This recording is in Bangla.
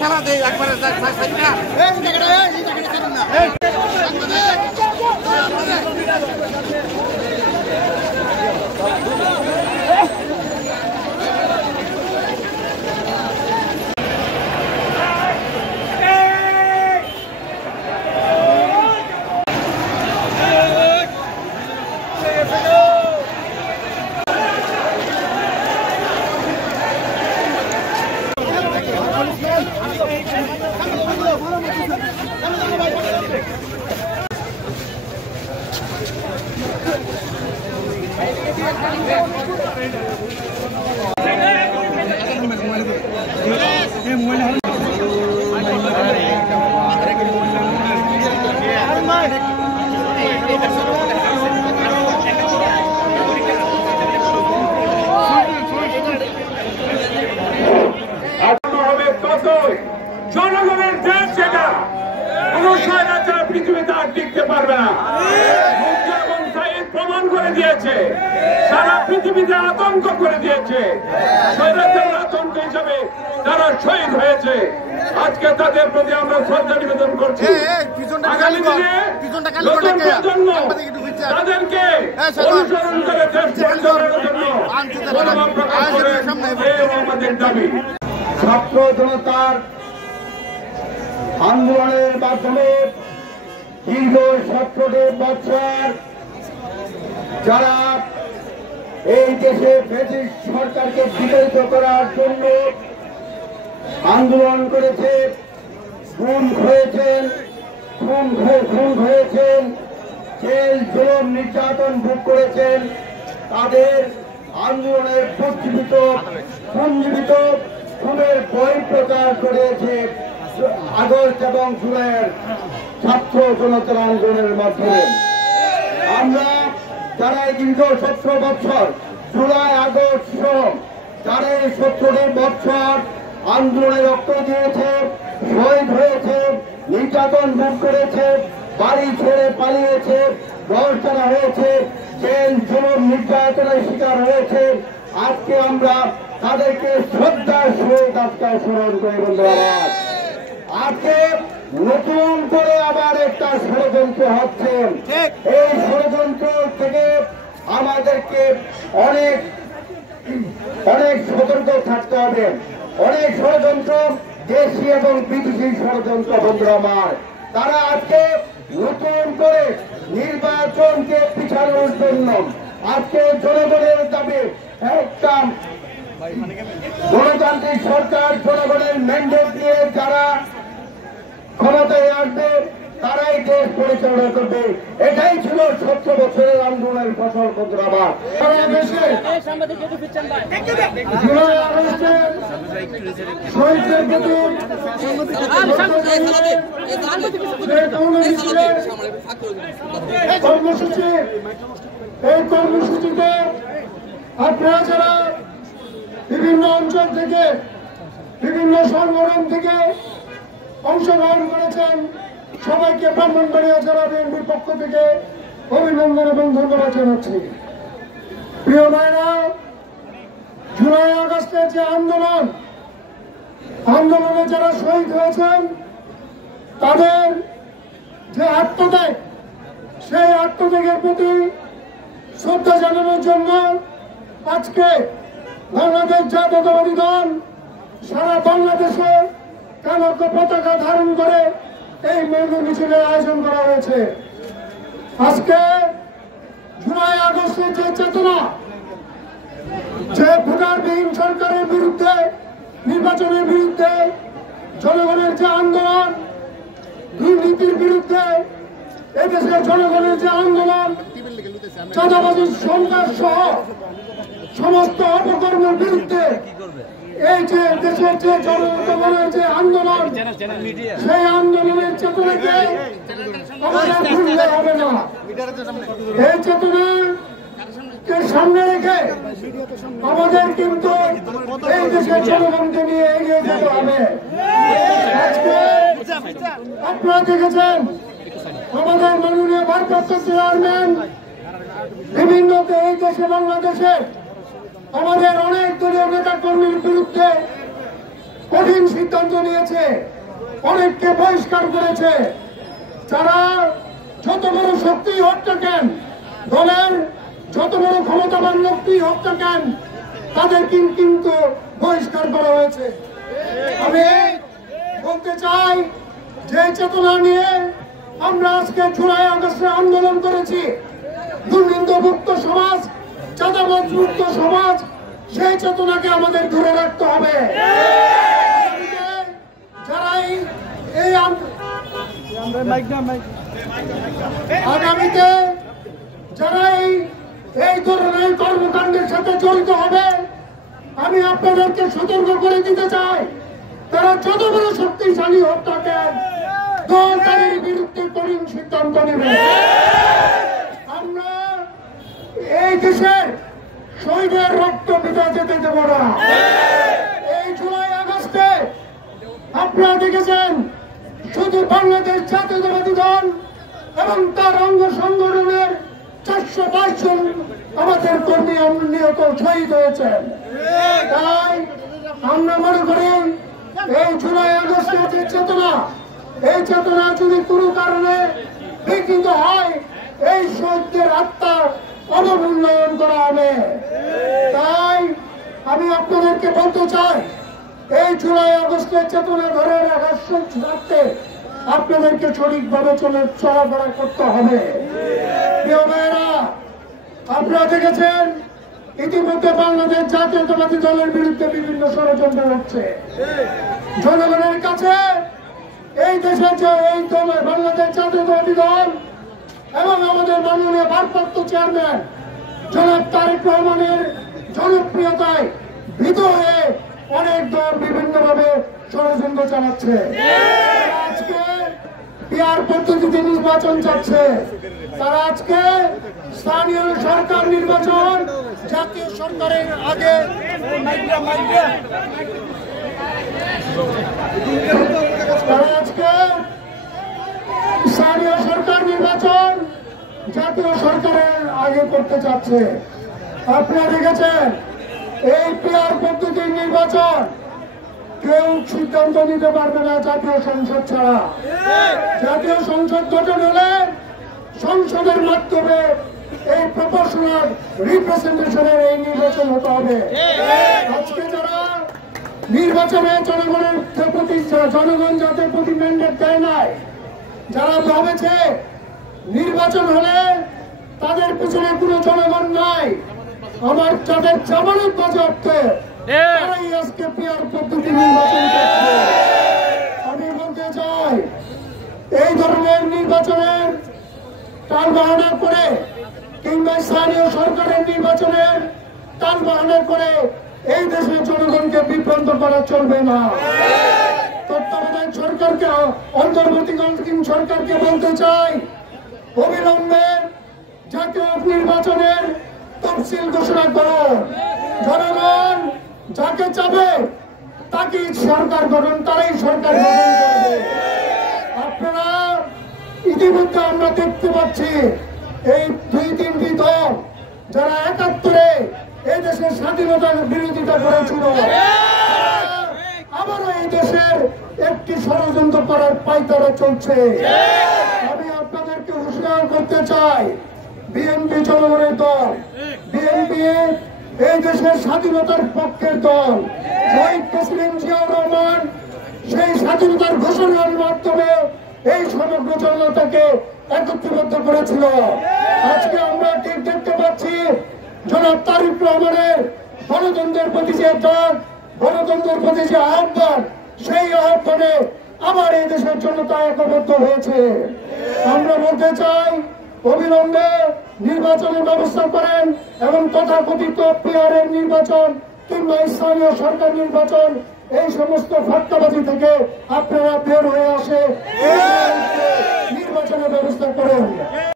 খেলা দেয় একবারে জনগণের দেশ যেটা কোনো স্বৈরাচার পৃথিবীতে আর টিকতে পারবে না। মুক্তি এবং সাইদ প্রমাণ করে দিয়েছে, সারা পৃথিবীতে আতঙ্ক করে দিয়েছে। স্বৈরাচার আতঙ্ক হিসাবে তারা শহীদ হয়েছে। আজকে তাদের প্রতি আমরা শ্রদ্ধা নিবেদন করছি। আগামী দিনে নতুন প্রজন্ম তাদেরকে অনুসরণ করে দেশ পরিচালনার জন্য মনোভাব প্রকাশ করে আমাদের দাবি। ছাত্র জনতার আন্দোলনের মাধ্যমে দীর্ঘ 17 বছর যারা এই দেশে ব্রিটিশ সরকারকে বিতাড়িত করার জন্য আন্দোলন করেছে, খুন হয়েছেন, জেল জুলুম নির্যাতন ভোগ করেছেন, তাদের আন্দোলনের পুঞ্জীবিত খুনের বই প্রকাশ করেছে আগস্ট এবং জুলাইয়ের ছাত্র জনতার আন্দোলনের মাধ্যমে। আমরা যারা দীর্ঘ 17 বছর জুলাই আগস্ট সহ যারা 17 বছর আন্দোলনে রক্ত দিয়েছে, শহীদ হয়েছে, নির্যাতন ভোগ করেছে, বাড়ি ছেড়ে পালিয়েছে, বর্ষারা হয়েছে, জেল জুলুম নির্যাতনের শিকার হয়েছে, আজকে আমরা তাদেরকে শ্রদ্ধার সহিত আজকে স্মরণ করি। বন্ধুরা, আজকে নতুন করে আবার একটা ষড়যন্ত্র হচ্ছে। এই ষড়যন্ত্র থেকে আমাদেরকে অনেক সতর্ক থাকতে হবে। অনেক ষড়যন্ত্র, দেশি এবং বিদেশি ষড়যন্ত্র। বন্ধুরা আমার, তারা আজকে নতুন করে নির্বাচনকে পিছানোর জন্য আজকে জনগণের দাবি একটা গণতান্ত্রিক সরকার, জনগণের ম্যান্ডেট দিয়ে যারা ক্ষমতায় আসবে তারাই দেশ পরিচালনা করবে। এটাই ছিল 17 বছরের আন্দোলনের ফসল। বন্ধুরা, এই কর্মসূচিতে আপনারা যারা বিভিন্ন অঞ্চল থেকে, বিভিন্ন সংগঠন থেকে অংশগ্রহণ করেছেন, সবাইকে ব্রাহ্মণবাড়িয়া জেলা বিএনপির পক্ষ থেকে অভিনন্দন এবং ধন্যবাদ জানাচ্ছি। প্রিয় ভাইরা, জুলাই আগস্টের যে আন্দোলনে যারা শহীদ হয়েছেন তাদের যে আত্মত্যাগ, সেই আত্মত্যাগের প্রতি শ্রদ্ধা জানানোর জন্য আজকে বাংলাদেশ জাতীয়তাবাদী দল সারা বাংলাদেশে কালো পতাকা ধারণ করে এই মেঘু মিছিলের আয়োজন করা হয়েছে। আজকে জুলাই আগস্টের যে চেতনা, যে ভোটারবিহীন সরকারের বিরুদ্ধে, নির্বাচনের বিরুদ্ধে, জনগণের যে আন্দোলন, দুর্নীতির বিরুদ্ধে, এদেশের জনগণের যে আন্দোলন, চাঁদাবাজি সন্ত্রাস সহ সমস্ত অপকর্মের বিরুদ্ধে এই যে দেশের যে জনগণের যে আন্দোলন, সেই আন্দোলনের চেতনাকে আমাদের ভুললে হবে না। এই চেতনাকে সামনে রেখে আমাদের কিন্তু এই দেশের জনগণকে নিয়ে এগিয়ে যেতে হবে। আজকে আপনারা দেখেছেন আমাদের মাননীয় ভারপ্রাপ্ত চেয়ারম্যান বিভিন্ন এই দেশে বাংলাদেশে আমাদের অনেক দলীয় নেতা কর্মীর বিরুদ্ধে কঠিন সিদ্ধান্ত নিয়েছে, অনেককে বহিষ্কার করেছে। যারা যত বড় শক্তি হোক না কেন, দলের যত বড় ক্ষমতাবান লোকটি হোক না কেন, তাদের কিন্তু বহিষ্কার করা হয়েছে। আমি বলতে চাই যে চেতনা নিয়ে আমরা আজকে জুলাই আগস্টে আন্দোলন করেছি, দুর্নীতিমুক্ত সমাজ, চাঁদাবাজ মুক্ত সমাজ, সেই চেতনাকে আমাদের ধরে রাখতে হবে। আগামীতে যারা এই ধরনের কর্মকাণ্ডের সাথে জড়িত হবে, আমি আপনাদেরকে সতর্ক করে দিতে চাই, তারা যত বড় শক্তিশালী হোক না কেন, দল তাদের বিরুদ্ধে কঠিন সিদ্ধান্ত নেবে। আমরা এই দেশের শহীদের রক্ত পিতা যেতে দেব না। এই জুলাই আগস্টে আপনারা দেখেছেন শুধু বাংলাদেশ জাতীয়তাবাদী দল এবং তার অঙ্গ সংগঠনের 422 জন আমাদের কর্মী নিহত শহীদ হয়েছেন। তাই আমরা মনে করি এই জুলাই আগস্টের যে চেতনা, এই চেতনা যদি কোনো কারণে বিকৃত হয়, এই শহীদদের আত্মা অবমূল্যায়ন করা হবে। তাই আমি আপনাদেরকে বলতে চাই, এই জুলাই আগস্টের চেতনা ধরে রাখতে আপনাদেরকে সঠিকভাবে চলাফেরা করতে হবে। প্রিয় ভাইয়েরা, আপনারা দেখেছেন ইতিমধ্যে বাংলাদেশ জাতীয়তাবাদী দলের বিরুদ্ধে বিভিন্ন ষড়যন্ত্র হচ্ছে। জনগণের কাছে এই দেশের যে এই দল বাংলাদেশ জাতীয়তাবাদী দল এবং আমাদের মাননীয় ভারপ্রাপ্ত চেয়ারম্যান জনাব তারেক রহমানের জনপ্রিয়তায় ভীত হয়ে অনেক দল বিভিন্নভাবে ষড়যন্ত্র চালাচ্ছে। আজকে পিআর পদ্ধতিতে নির্বাচন চাচ্ছে, তারা আজকে স্থানীয় সরকার নির্বাচন জাতীয় সরকারের আগে তারা আজকে স্থানীয় সরকার নির্বাচন জাতীয় সরকারের আগে করতে চাচ্ছে। আপনারা দেখেছেন এই পিআর পদ্ধতির নির্বাচন কেউ সিদ্ধান্ত নিতে পারবে না জাতীয় সংসদ ছাড়া। জাতীয় সংসদ গঠন হলে সংসদের মাধ্যমে এই প্রপোর্শনাল রিপ্রেজেন্টেশনের এই নির্বাচন হতে হবে। আজকে যারা নির্বাচনে জনগণ যাদের প্রতি ম্যান্ডেট দেয় নাই, যারা ভাবেছে নির্বাচন হলে তাদের পিছনে কোনো জনগণ নাই, আমার যাদের জামানত বাজেয়াপ্ত তারাই আজকে পিআর পদ্ধতি নির্বাচন করছে। আমি বলতে চাই, এই ধরনের নির্বাচনের টালবাহানা করে কিংবা স্থানীয় সরকারের নির্বাচনের টালবাহানা করে এই দেশের জনগণকে বিভ্রান্ত করা চলবে না। তত্ত্বাবধায়ক সরকারকে, অন্তর্বর্তীকালীন সরকারকে বলতে চাই, অবিলম্বে জাতীয় নির্বাচনের তফসিল ঘোষণা করুন। জনগণ যাকে চাবে তাকে সরকার গঠন, তারাই সরকার গঠন করবে। আপনারা ইতিমধ্যে আমরা দেখতে পাচ্ছি এই 2-3টি দল যারা 71-এ এই দেশের স্বাধীনতার বিরোধিতা করেছিল, আবারও এই দেশের একটি ষড়যন্ত্র করার পায়তারা চলছে। আমি আপনাদেরকে হুঁশিয়ার করতে চাই, বিএনপি জনগণের দল, বিএনপি এই দেশের স্বাধীনতার পক্ষের দল। শহীদ প্রেসিডেন্ট জিয়াউর রহমান সেই স্বাধীনতার ঘোষণার মাধ্যমে এই সমগ্র জনতাকে একত্রিত করেছিল। আজকে আমরা ঠিক দেখতে পাচ্ছি জনাব তারেক রহমানের গণতন্ত্রের প্রতি যে ডাক, গণতন্ত্রের প্রতি যে আহ্বান, সেই আহ্বানে আবার এই দেশের জনতা একবদ্ধ হয়েছে। আমরা বলতে চাই, অবিলম্বে নির্বাচনের ব্যবস্থা করেন এবং তথাকথিত পিআরের নির্বাচন কিংবা স্থানীয় সরকার নির্বাচন, এই সমস্ত ফাঁকতাবাজি থেকে আপনারা বের হয়ে আসে নির্বাচনের ব্যবস্থা করেন।